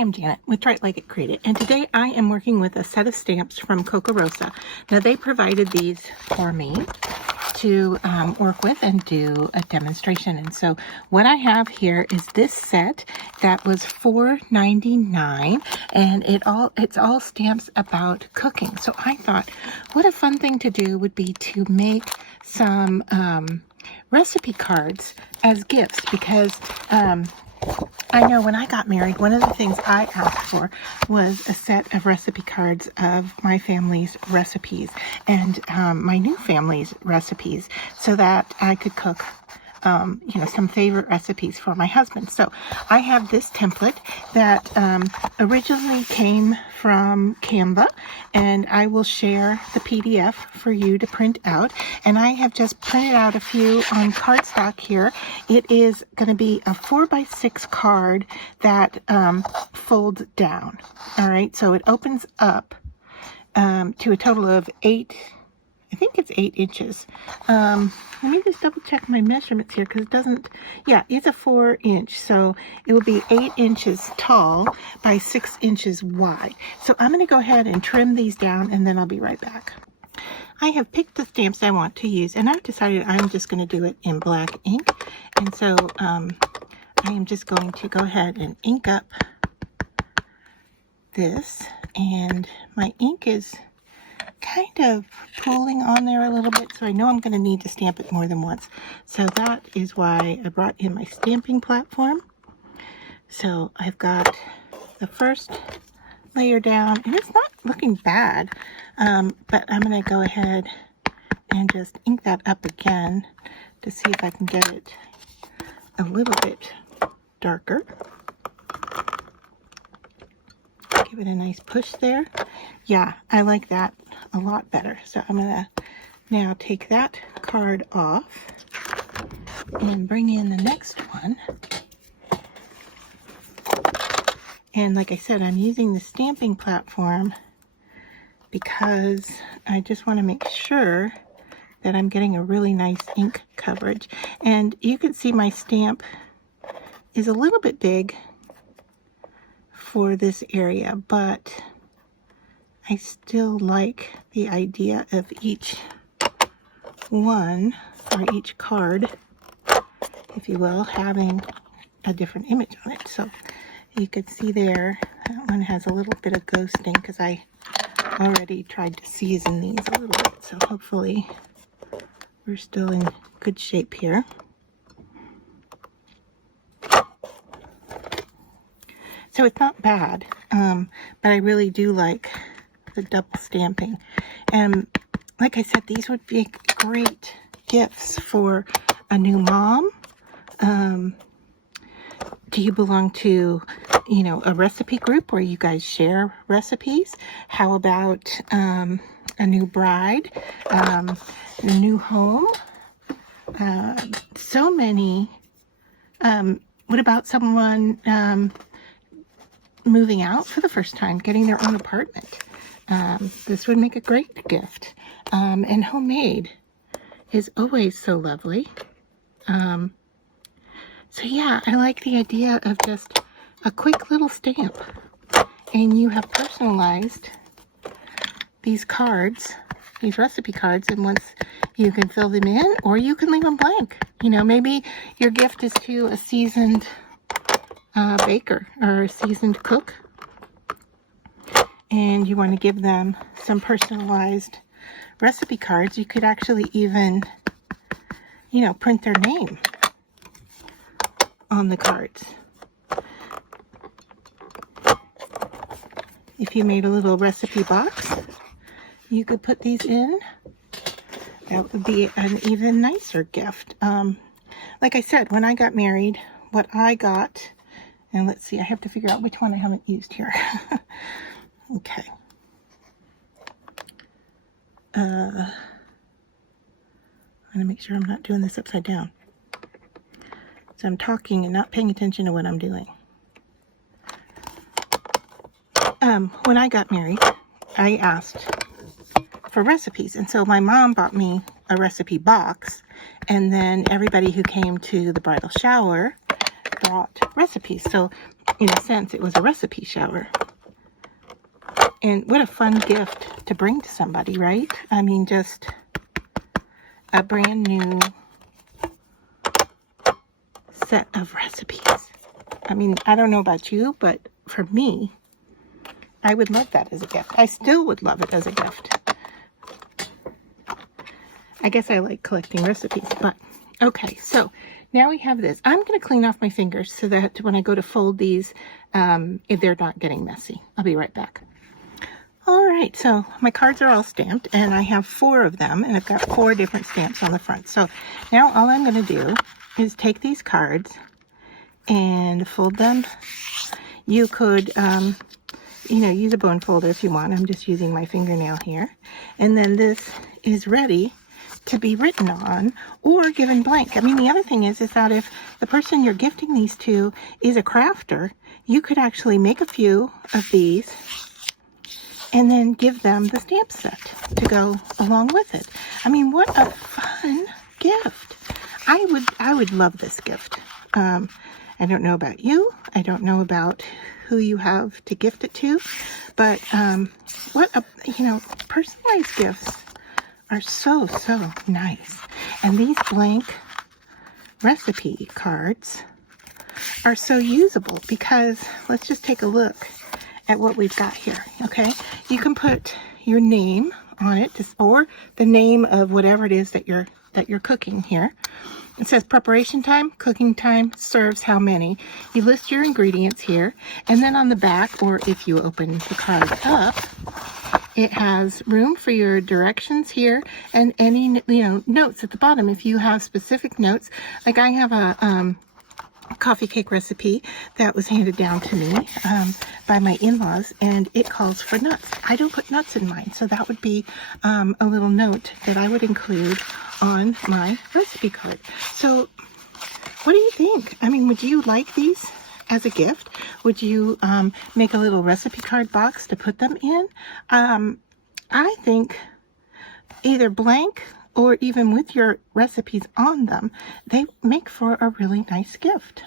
I'm Janet with Try It Like It, Create It, and today I am working with a set of stamps from Coco Rosa. Now they provided these for me to work with and do a demonstration, and so what I have here is this set that was $4.99, and it's all stamps about cooking. So I thought what a fun thing to do would be to make some recipe cards as gifts, because I know when I got married, one of the things I asked for was a set of recipe cards of my family's recipes and my new family's recipes, so that I could cook some favorite recipes for my husband. So I have this template that originally came from Canva, and I will share the PDF for you to print out. And I have just printed out a few on cardstock here. It is going to be a 4x6 card that folds down. All right, so it opens up to a total of 8. I think it's 8 inches. Let me just double check my measurements here, because it doesn't, yeah, it's a 4-inch. So it will be 8 inches tall by 6 inches wide. So I'm going to go ahead and trim these down, and then I'll be right back. I have picked the stamps I want to use, and I've decided I'm just going to do it in black ink. And so I am just going to go ahead and ink up this, and my ink is kind of pooling on there a little bit, so I know I'm going to need to stamp it more than once. So that is why I brought in my stamping platform. So I've got the first layer down, and it's not looking bad, but I'm going to go ahead and just ink that up again to see if I can get it a little bit darker. Give it a nice push there. Yeah, I like that a lot better. So I'm going to now take that card off and bring in the next one. And like I said, I'm using the stamping platform because I just want to make sure that I'm getting a really nice ink coverage. And you can see my stamp is a little bit big for this area, but I still like the idea of each one, or each card, if you will, having a different image on it. So you can see there, that one has a little bit of ghosting because I already tried to season these a little bit. So hopefully we're still in good shape here. So it's not bad, but I really do like the double stamping. And like I said, these would be great gifts for a new mom. Do you belong to, a recipe group where you guys share recipes? How about a new bride, a new home? So many. What about someone moving out for the first time, getting their own apartment? This would make a great gift. And homemade is always so lovely. So yeah, I like the idea of just a quick little stamp, and you have personalized these cards, these recipe cards, and once you can fill them in, or you can leave them blank. Maybe your gift is to a seasoned baker or a seasoned cook, and you want to give them some personalized recipe cards. You could actually even, print their name on the cards. If you made a little recipe box, you could put these in. That would be an even nicer gift. Like I said, when I got married, what I got, and let's see, I have to figure out which one I haven't used here. Okay. I'm going to make sure I'm not doing this upside down. So I'm talking and not paying attention to what I'm doing. When I got married, I asked for recipes. And so my mom bought me a recipe box. And then everybody who came to the bridal shower brought recipes. So in a sense, it was a recipe shower. And what a fun gift to bring to somebody, right? I mean, just a brand new set of recipes. I mean, I don't know about you, but for me, I would love that as a gift. I still would love it as a gift. I guess I like collecting recipes, but okay, so now we have this. I'm going to clean off my fingers so that when I go to fold these, if they're not getting messy. I'll be right back. All right, so my cards are all stamped, and I have 4 of them, and I've got 4 different stamps on the front. So now all I'm going to do is take these cards and fold them. You could, use a bone folder if you want. I'm just using my fingernail here. And then this is ready to be written on or given blank. I mean, the other thing is that if the person you're gifting these to is a crafter, you could actually make a few of these and then give them the stamp set to go along with it. I mean, what a fun gift. I would love this gift. I don't know about you. I don't know about who you have to gift it to, but personalized gifts are so nice. And these blank recipe cards are so usable because let's just take a look at what we've got here. Okay, you can put your name on it, or the name of whatever it is that you're cooking here. It says preparation time, cooking time, serves how many. You list your ingredients here, and then on the back, or if you open the card up, it has room for your directions here and any notes at the bottom if you have specific notes. Like I have a coffee cake recipe that was handed down to me by my in-laws, and it calls for nuts. I don't put nuts in mine, so that would be a little note that I would include on my recipe card. So what do you think? I mean, would you like these as a gift? Would you make a little recipe card box to put them in? I think either blank or even with your recipes on them, they make for a really nice gift.